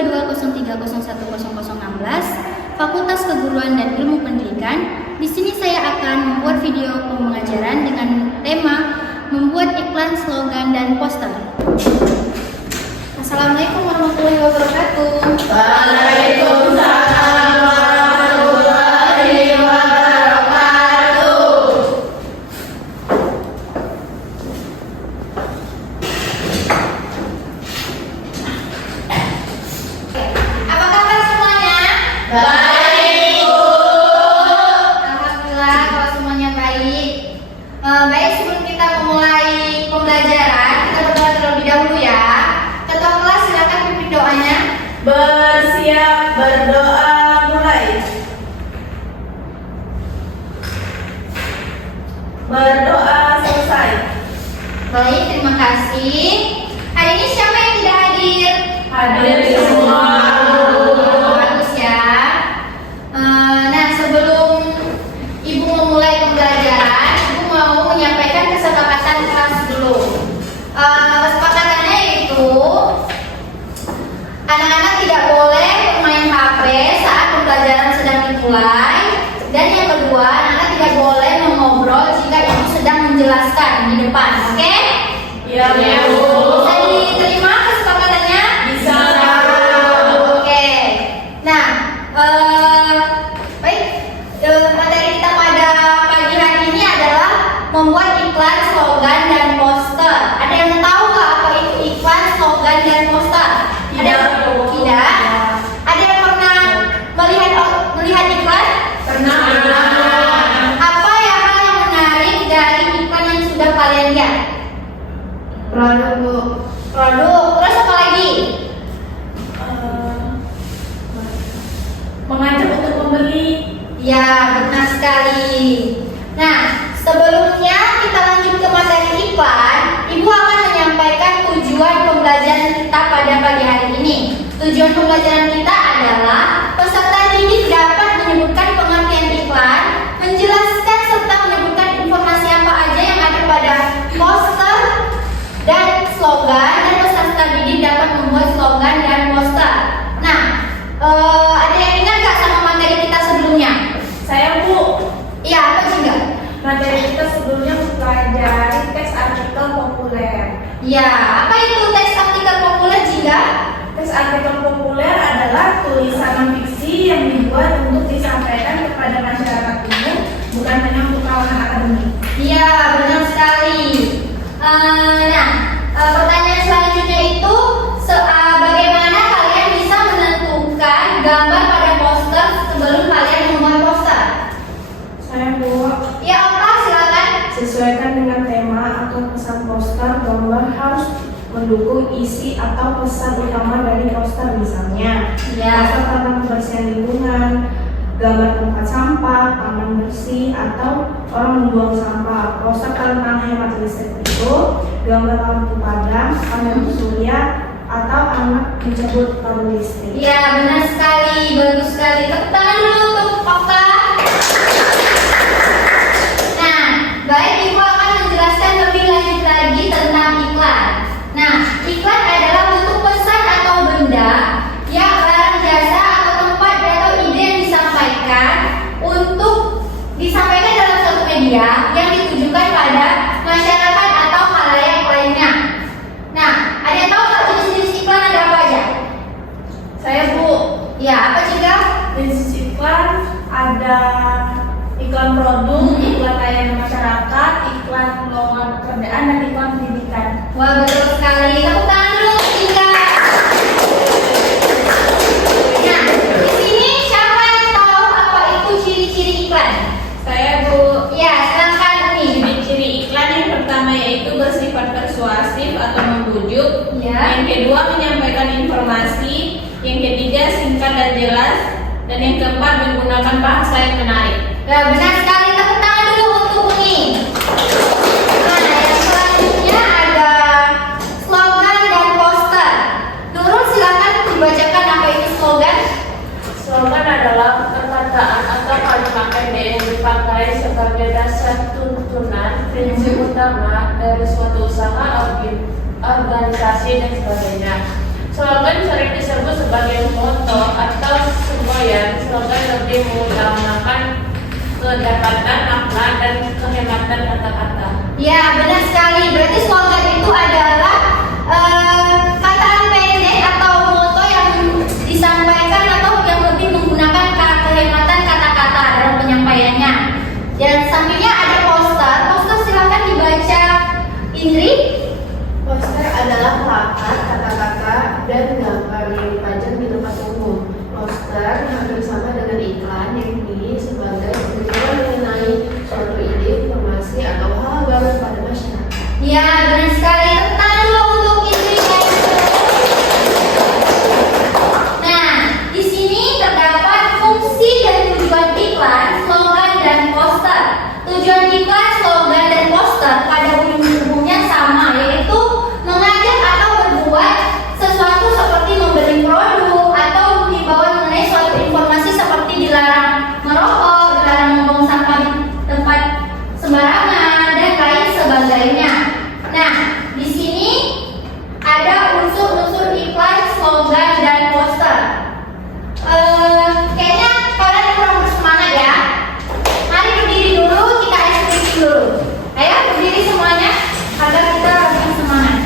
0220303016 Fakultas Keguruan dan Ilmu Pendidikan. Di sini saya akan membuat video pengajaran dengan tema membuat iklan, slogan, dan poster. Assalamualaikum warahmatullahi wabarakatuh. Waalaikumsalam warahmatullahi wabarakatuh. Apa kabar semuanya? Baik, Bu. Alhamdulillah kalau semuanya baik. Baik, sebelum kita memulai pembelajaran, kita berdoa terlebih dahulu ya. Ketua kelas silakan pimpin doanya. Bersiap berdoa mulai. Berdoa selesai. Baik, terima kasih. Hari ini siapa yang tidak hadir? Hadir semua. Bagus ya. Nah, sebelum Ibu memulai pembelajaran, Ibu mau menyampaikan kesepakatan kelas dulu. Kesepakatannya yaitu anak-anak tidak boleh bermain HP saat pembelajaran sedang dimulai. Dan yang kedua, anak tidak boleh mengobrol jika Ibu sedang menjelaskan di depan. Oke? Iya, Bu. Bisa diterima kesepakatannya? Bisa. Oke. Nah, baik. Materi kita pada pagi hari ini adalah membuat iklan, slogan, dan poster. Ada yang tahu nggak apa itu iklan, slogan, dan poster? Ada? Tidak. Ada yang pernah melihat iklan? Pernah. Apa ya hal yang menarik dari iklan yang sudah kalian lihat? Produk, Bu. Produk. Terus apa lagi? Mengajak untuk membeli. Ya, benar sekali. Nah, sebelumnya kita lanjut ke materi iklan. Ibu akan menyampaikan tujuan pembelajaran kita pada pagi hari ini. Tujuan pembelajaran kita adalah peserta didik dapat menyebutkan pengertian iklan, menjelaskan serta menyebutkan informasi apa aja yang ada pada poster dan slogan, dan peserta didik dapat membuat slogan dan poster. Nah, ada yang ingat nggak sama materi kita sebelumnya? Saya, Bu. Iya, apa juga? Materi kita sebelumnya mempelajari teks artikel populer. Ya, apa itu teks artikel populer juga? Teks artikel populer adalah tulisan non-fiksi yang dibuat untuk disampaikan kepada masyarakat umum, bukan hanya untuk kalangan akademik. Iya, benar sekali. Pertanyaan selanjutnya itu bagaimana kalian bisa menentukan gambar pada poster sebelum kalian membuat poster? Saya, Bu, Ya, Opa, silakan. sesuaikan dengan tema atau pesan poster, gambar harus mendukung isi atau pesan utama dari poster, misalnya Ya. poster tentang kebersihan lingkungan, gambar tempat sampah, taman bersih, atau orang membuang sampah. Poster tentang hemat listrik itu gambar lampu padam, panel surya, atau anak menjemput tabung listrik. Ya, benar sekali, bagus sekali. Tepuk tangan dulu untuk Opa. Nah, baik, Ibu akan menjelaskan lebih lanjut lagi tentang iklan. Nah, iklan adalah bentuk pesan atau benda, ya barang, jasa, atau tempat atau ide yang disampaikan dalam suatu media yang ditujukan pada masyarakat atau khalayak lainnya. Nah, ada yang tahu nggak jenis-jenis iklan ada apa aja? Saya, Bu, Ya, apa juga? jenis iklan ada iklan produk, iklan layanan masyarakat, iklan lowongan pekerjaan, dan iklan pendidikan. Wah, betul sekali. Tepuk tangan dulu untuk Tika. Nah, di sini siapa yang tahu apa itu ciri-ciri iklan? Saya, Bu. Ya, silakan Umi. Ciri-ciri iklan yang pertama yaitu bersifat persuasif atau membujuk. Ya. Yang kedua menyampaikan informasi. Yang ketiga singkat dan jelas. Dan yang keempat menggunakan bahasa yang menarik. Ya, benar sekali. Tepuk tangan dulu untuk Umi. Nah, yang selanjutnya ada slogan dan poster. Nurul, silakan dibacakan apa itu slogan. Slogan adalah perkataan atau kalimat pendek yang dipakai sebagai dasar tuntunan prinsip utama dari suatu usaha, organisasi, dan sebagainya. Slogan sering disebut sebagai moto atau semboyan. Slogan lebih mengutamakan kedapatan makna dan kehematan kata-kata. Ya, benar sekali. Berarti slogan itu adalah kata pendek atau moto yang disampaikan atau yang lebih menggunakan kehematan kata-kata dalam penyampaiannya. Dan sampingnya ada poster. Poster silakan dibaca, Indri. Poster adalah plakat, kata-kata, dan gambar yang dipajang di tempat umum. Poster hampir sama dengan iklan yang dipilih sebagai pemberitahuan mengenai suatu ide, informasi, atau hal baru pada masyarakat. Ya, benar sekali. Tepuk tangan dulu untuk Indri. Nah, di sini terdapat fungsi dan tujuan iklan, slogan, dan poster. Tujuan iklan, slogan, dan poster pada umumnya sama, yaitu mengajak atau berbuat sesuatu seperti membeli produk atau mengimbau mengenai suatu informasi seperti dilarang merokok, dilarang membuang sampah di tempat sembarangan, dan lain sebagainya. Nah, di sini ada unsur-unsur iklan, slogan, dan poster. Kayaknya kalian kurang bersemangat ya. Mari berdiri dulu, kita ekspresi dulu. Ayo berdiri semuanya agar kita lebih semangat.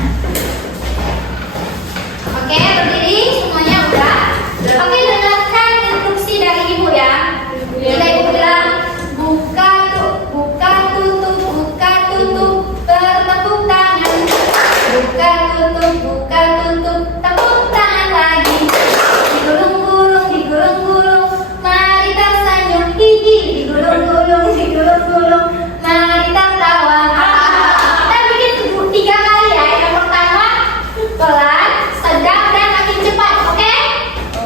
Oke, berdiri semuanya udah. Oke, dengarkan instruksi dari ibu ya. Kita ibu bilang buka tutup, bertepuk tangan. Buka tutup, tepuk tangan lagi. Digulung-gulung, mari tersenyum, hihi. Digulung-gulung, mari tertawa. Kita bikin 3 kali ya. Yang pertama pelan, sedang, dan makin cepat. Oke?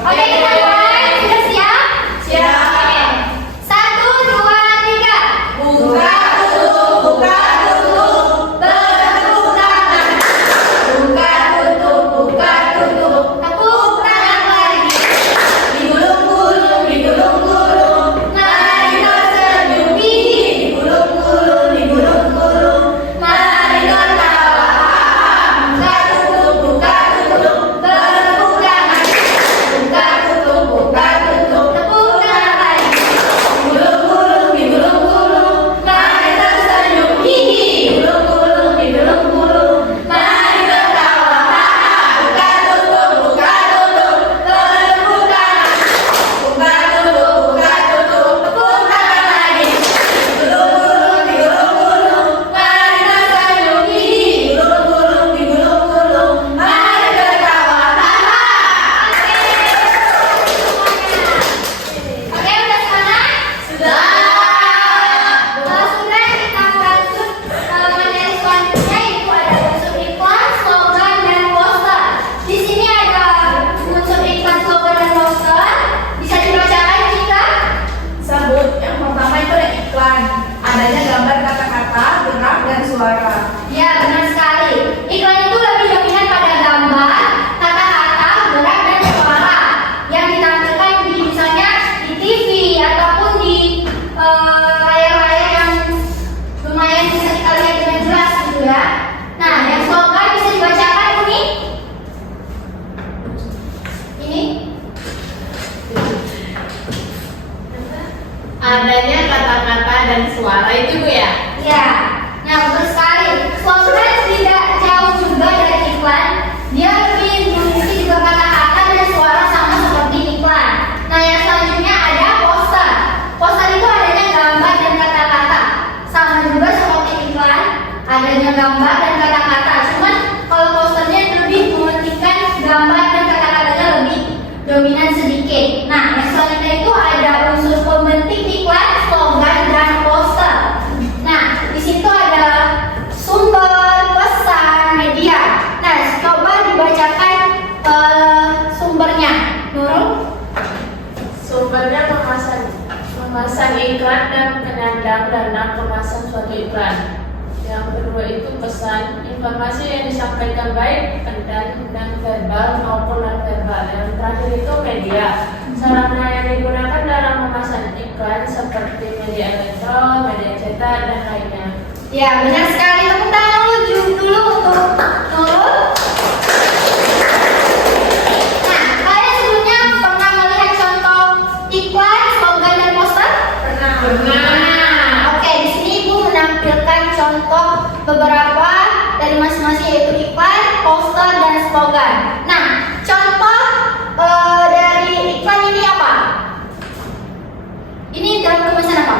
Oke, kita mulai. Sudah siap? Siap. Oke. 1, 2, 3. Buka tutup, Bertepuk tangan. Buka tutup, tepuk tangan lagi. digulung-gulung, Mari tersenyum, hihi. digulung-gulung, Mari tertawa. Buka tutup, bertepuk tangan. Buka tutup, tepuk tangan lagi. digulung-gulung, Mari tersenyum, hihi. digulung-gulung, Mari tertawa. buka tutup, Bertepuk tangan. Tepuk tangan lagi. digulung-gulung, Mari tersenyum, hihi. digulung-gulung, Mari tertawa. Oke, udah semangat? Sudah. Kalau sudah, kita lanjut ke materi selanjutnya, yaitu ada unsur iklan, slogan, dan poster. Di sini ada unsur iklan, slogan, dan poster. Bisa dibacakan Cika? Sebut yang pertama itu ada iklan. Adanya gambar, kata-kata, gerak, dan suara. Ya, benar sekali. Iklan itu lebih dominan pada gambar, kata-kata, gerak, dan suara yang ditampilkan di misalnya di TV ataupun di layar-layar yang lumayan bisa kita lihat dengan jelas gitu ya. Nah, yang slogan bisa dibacakan ini. adanya kata-kata dan suara itu Bu ya. Ya. Nah, betul sekali. Slogan tidak jauh juga dari iklan. Dia lebih mengisi juga kata-kata dan suara sama seperti iklan. Nah, yang selanjutnya ada poster. Poster itu adanya gambar dan kata-kata. Sama juga seperti iklan, adanya gambar dan kata-kata. Cuman kalau posternya lebih mementingkan gambar dan kata-katanya lebih dominan sedikit. Nah, yang selanjutnya itu ada unsur pembentik iklan, slogan, dan poster. Nah, di situ ada sumber, pesan, media. Nah, coba dibacakan sumbernya. Nurul? Sumbernya memasang iklan dan penyandang dana kemasan suatu iklan. Yang kedua itu pesan, informasi yang disampaikan baik dan verbal maupun non verbal. Yang terakhir itu media. Sarana yang digunakan dalam memasang iklan seperti media elektron, media cetak, dan lainnya. Ya, benar sekali. Tepuk tangan dulu untuk Nurul. contoh beberapa dari masing-masing, yaitu iklan, poster, dan slogan. Nah, contoh dari iklan ini apa? Ini dalam kemasan apa?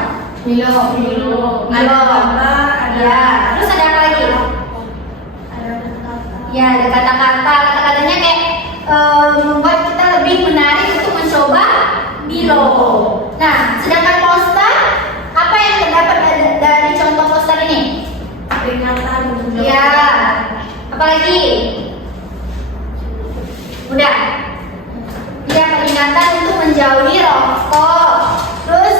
Milo. Milo. Gambar, ada. Ya, terus ada apa lagi? Ada kata-kata. Ya, ada kata-kata. Kata-katanya kayak membuat kita lebih menarik untuk mencoba Milo. Nah, sedangkan poster, apa yang terdapat dari contoh poster ini? Peringatan untuk Ya, apalagi? Udah. Ya, peringatan untuk menjauhi rokok. Terus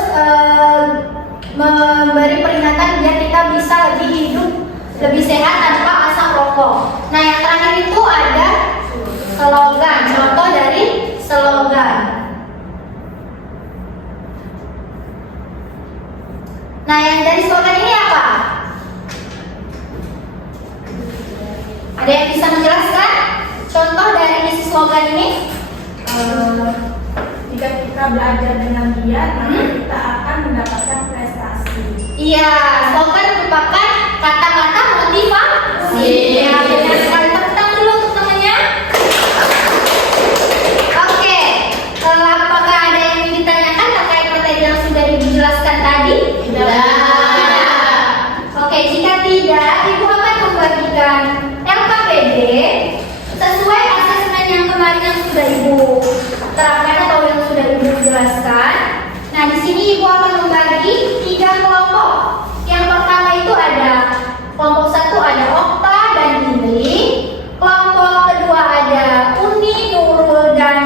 memberi peringatan biar kita bisa lebih hidup, lebih sehat tanpa asap rokok. Nah, yang terakhir itu ada slogan. Contoh dari slogan. Nah, yang dari slogan ini apa? Ada yang bisa menjelaskan contoh dari isi slogan ini? Jika kita belajar dengan giat, maka kita akan mendapatkan prestasi. Iya, slogan merupakan kata-kata motivasi. Ya, benar sekali. Tepuk tangan dulu untuk temannya. Oke, apakah ada yang ingin ditanyakan terkait materi yang sudah dijelaskan tadi? Tidak. Oke, jika tidak, Ibu akan membagikan LKPD sesuai asesmen yang kemarin yang sudah Ibu terapkan atau yang sudah Ibu jelaskan. Nah, di sini Ibu akan membagi 3 kelompok. Yang pertama itu ada kelompok 1 ada Okta dan Lili. Kelompok kedua ada Uni, Nurul, dan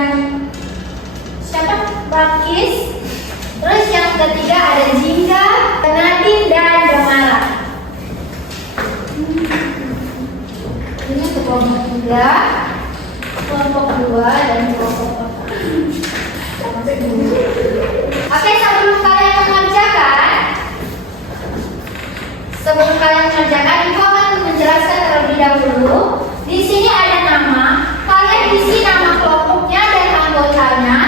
siapa? Bakis. Terus yang ketiga ada Jingga, Nadine, dan Damara. Ini untuk kelompok 3, kelompok 2, dan kelompok 4. Oke, sebelum kalian mengerjakan, Ibu akan menjelaskan terlebih dahulu. Di sini ada nama, kalian isi nama kelompoknya dan anggotanya.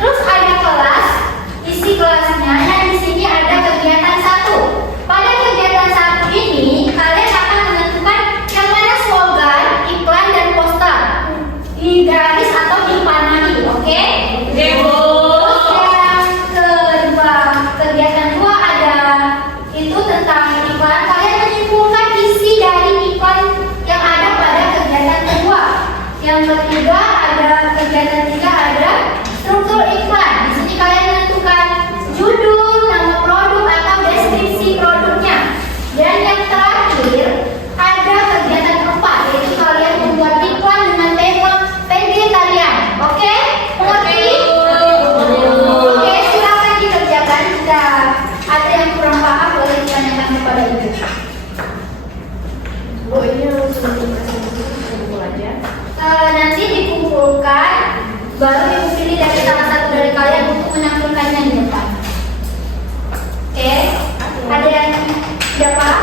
Terus ada kelas, isi kelasnya. Dan di sini ada kegiatan 1. Pada kegiatan 1 ini, kalian akan menentukan yang mana slogan, iklan, dan poster. Di garis atau dipanai, oke? Kegiatan 2 ada itu tentang iklan. Kalian menyimpulkan isi dari iklan yang ada pada kegiatan kedua. Yang ketiga ada kegiatan 3 ada struktur iklan. Di sini kalian menentukan judul, nama produk atau deskripsi produknya. Dan yang terakhir ada kegiatan 4, yaitu kalian membuat iklan dengan tema PG kalian. Oke? Mengerti? Oke, silakan dikerjakan. Jika ada yang kurang paham boleh ditanyakan kepada Ibu. Bu, ini langsung dikumpul aja. Nanti dikumpulkan, baru Ibu pilih dari salah satu dari kalian untuk menampilkannya di depan. Oke? Ada yang tidak paham?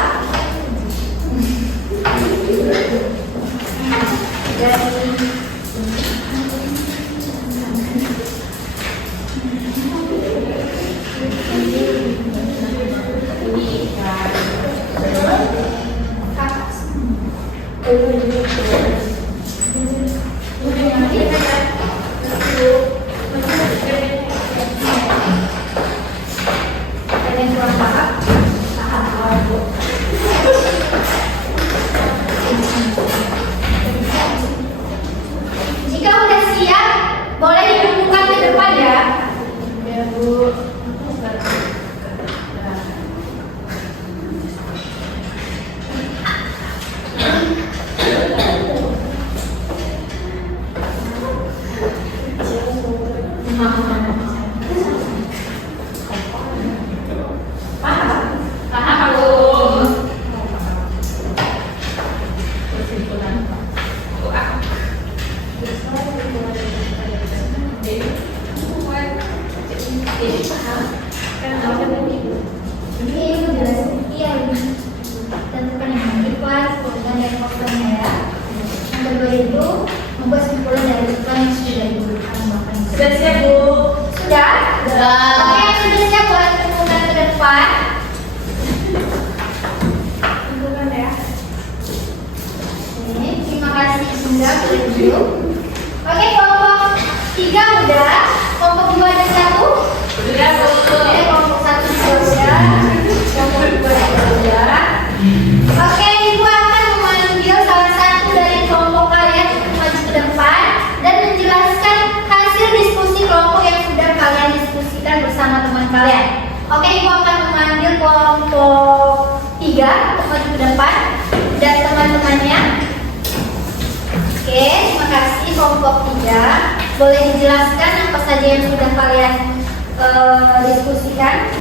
Ada yang kurang paham? Jika sudah siap, boleh dikumpulkan ke depan ya. Ya, Bu. Paham, Bu? Ini Ibu jelasin. Iya, Ibu. Tentukan yang iklan, kemudian yang posternya ya. Yang kedua itu membuat simpulan dari iklan yang sudah Ibu tambahkan. Sudah siap, Bu? Sudah? Sudah. Oke, yang sudah siap boleh tentukan ke depan. Tentukan ya. Bunda boleh duduk. Oke, kelompok 3 udah. Kelompok 2 ada 1? Sudah, Bu. Oke, kelompok 1 sudah. Kelompok 2 sudah. Oke, Ibu akan memanggil salah satu dari kelompok kalian untuk maju ke depan dan menjelaskan hasil diskusi kelompok yang sudah kalian diskusikan bersama teman kalian. Oke, Ibu akan memanggil kelompok 3 untuk maju ke depan dan teman-temannya. Oke, terima kasih kelompok 3. Boleh dijelaskan apa saja yang sudah kalian diskusikan?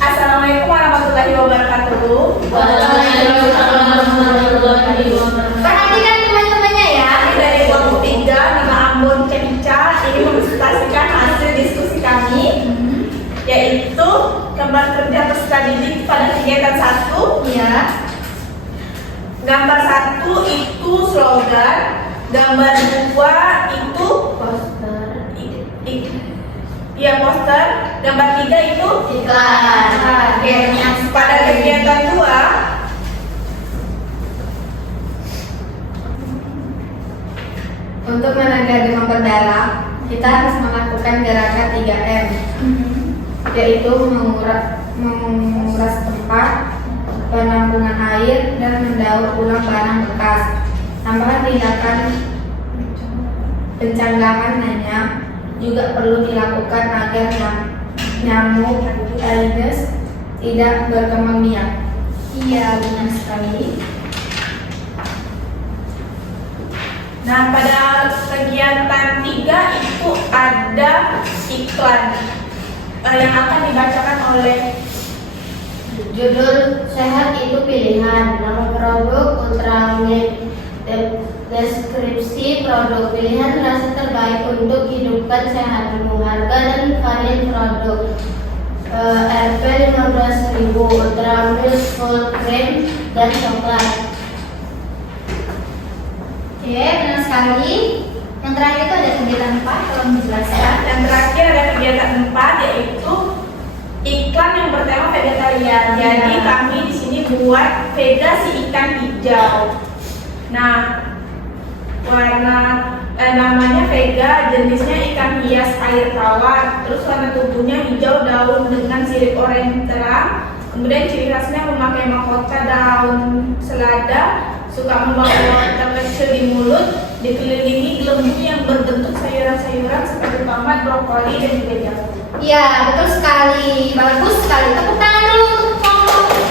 Assalamualaikum warahmatullahi wabarakatuh. Waalaikumsalam warahmatullahi wabarakatuh. Perhatikan teman-temannya ya. Dari kelompok 3, nama Ambon Cenica ini mempresentasikan hasil diskusi kami, yaitu gambar kerja peserta didik pada kegiatan 1. Iya. Gambar 1 itu slogan, gambar 2 itu poster, gambar 3 itu Iklan. Oke, pada kegiatan 2 Untuk menahan demam berdarah, kita harus melakukan gerakan 3M, yaitu menguras tempat, penampungan air, dan mendaur ulang barang bekas. Tambahan tindakan pencanggahan nanya juga perlu dilakukan agar nyamuk Aedes tidak berkembang biak. Iya, benar sekali. Nah, pada kegiatan 3 itu ada iklan yang akan dibacakan oleh Judul sehat itu pilihan, nama produk Ultramilk, deskripsi produk pilihan rasa terbaik untuk hidupkan sehatmu, harga dan varian produk Rp 15.000, Ultramilk full cream dan coklat. Oke, benar sekali. Yang terakhir itu ada kegiatan 4, tolong dijelaskan. yang terakhir ada kegiatan 4 yaitu iklan yang bertema vegetarian. Jadi kami di sini buat vega si ikan hijau. Nah, namanya vega, jenisnya ikan hias air tawar. Terus warna tubuhnya hijau daun dengan sirip oranye terang. Kemudian ciri khasnya memakai mahkota daun selada, suka membawa water kecil di mulut, dikelilingi gelembung yang berbentuk sayuran-sayuran seperti tomat, brokoli, dan juga jamur. Iya, betul sekali. Bagus sekali. Tepuk tangan dulu untuk kelompok 3.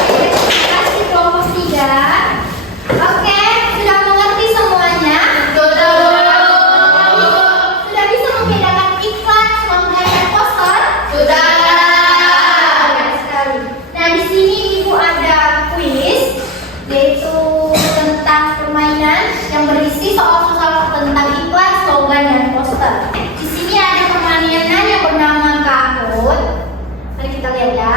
Oke, terima kasih kelompok 3. Oke, sudah mengerti semuanya? Sudah bisa membedakan iklan, slogan, dan poster? Sudah. Bagus sekali. Nah, di sini Ibu ada kuis, yaitu tentang permainan yang berisi soal-soal tentang iklan, slogan, dan poster. Di sini ada permainan yang bernama Kahoot. Mari kita lihat ya.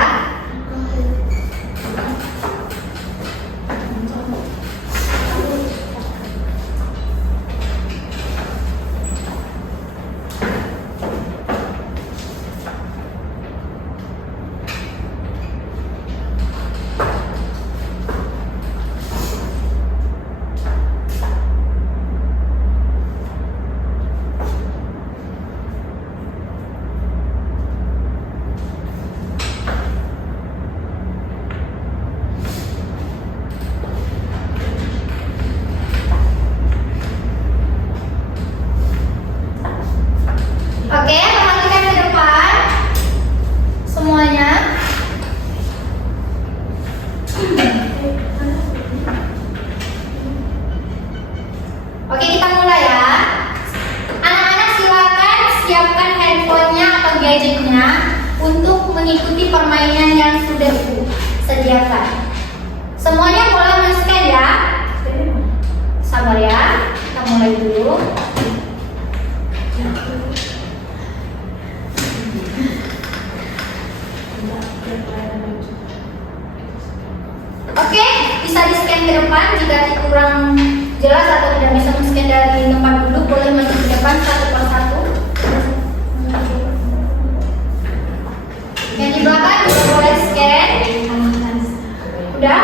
Oke, perhatikan ke depan semuanya. Oke, kita mulai ya. Anak-anak silakan siapkan handphonenya atau gadgetnya untuk mengikuti permainan yang sudah Ibu sediakan. Semuanya boleh men-scan ya. Sabar ya, kita mulai dulu. Oke, bisa di-scan ke depan. Jika kurang jelas atau tidak bisa men-scan dari tempat duduk, boleh maju ke depan satu persatu. Yang di belakang juga boleh scan. Udah?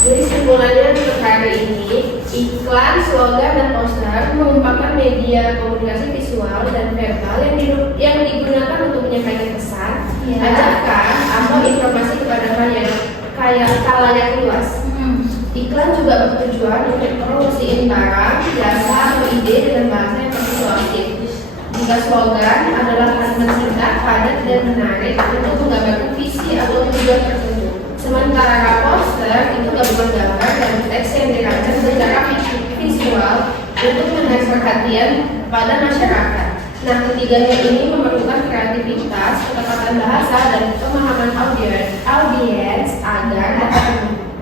Kesimpulannya untuk hari ini, iklan, slogan, dan poster merupakan media komunikasi visual dan verbal yang digunakan untuk menyampaikan pesan, ajakan, atau informasi kepada khalayak luas. Iklan juga bertujuan untuk promosiin barang, jasa, atau ide dengan bahasa yang persuasif. Jika slogan adalah kalimat singkat, padat, dan menarik untuk menggambarkan visi atau tujuan tertentu. Sementara poster itu gabungan gambar dan teks yang dirancang secara visual untuk menarik perhatian pada masyarakat. Nah, ketiganya ini memerlukan kreativitas, ketepatan bahasa, dan pemahaman audiens agar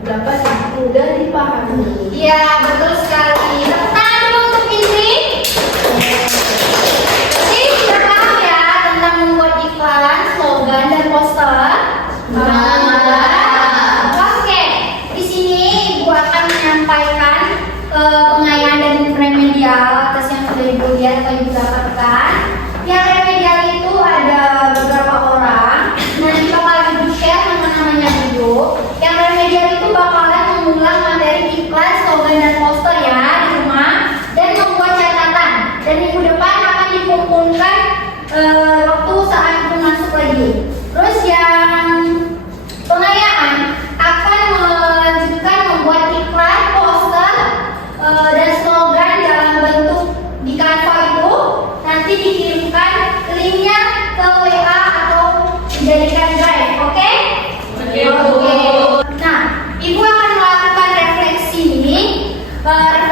dapat mudah dipahami. Iya, betul sekali. Tepuk tangan dulu untuk Indri. Jadi sudah paham ya tentang membuat iklan, slogan, dan poster? Oke, di sini Ibu akan menyampaikan pengayaan dan remedial atas yang sudah Ibu lihat atau Ibu dapatkan. Yang remedial itu ada beberapa orang. Nanti bakal Ibu share nama-namanya dulu. Yang remedial itu bakalan mengulang materi iklan, slogan, dan poster ya di rumah dan membuat catatan. Dan minggu depan akan dikumpulkan waktu saat Ibu masuk lagi. Terus yang pengayaan akan melanjutkan membuat iklan, poster, dan slogan dalam bentuk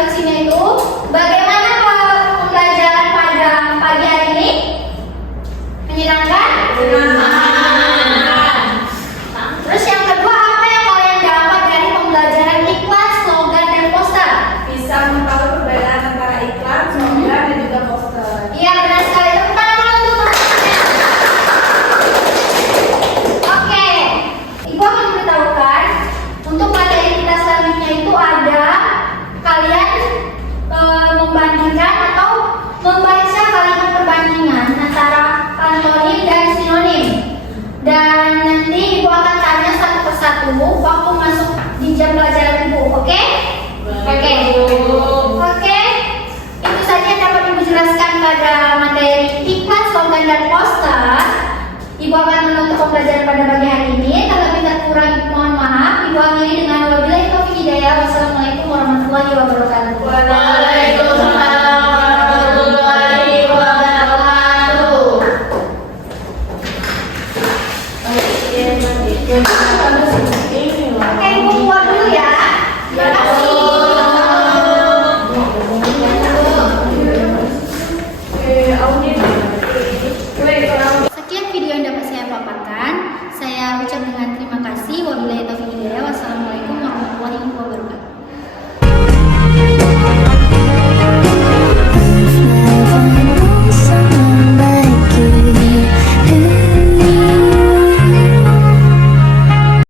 instruksinya itu. Bagaimana pembelajaran pada pagi hari ini? Menyenangkan? Terus yang kedua, apa yang kalian dapat dari pembelajaran iklan, slogan, dan poster? Bisa mengetahui perbedaan antara iklan, slogan, dan juga poster. Iya, benar sekali. Tepuk tangan dulu untuk teman-teman. Oke, Ibu akan memberitahukan untuk materi kita selanjutnya itu ada kalian membandingkan atau membaca kalimat perbandingan antara antonim dan sinonim. Dan nanti Ibu akan tanya satu persatu waktu masuk di jam pelajaran Ibu, oke? Oke. Oke. Itu saja yang dapat Ibu jelaskan pada materi iklan, slogan, dan poster. Ibu akan menutup pembelajaran pada pagi hari ini. Terlebih terkurang mohon maaf. Ibu akhiri dengan wabillahi taufiq hidayah. Wassalamualaikum warahmatullahi wabarakatuh. Waalaikumsalam.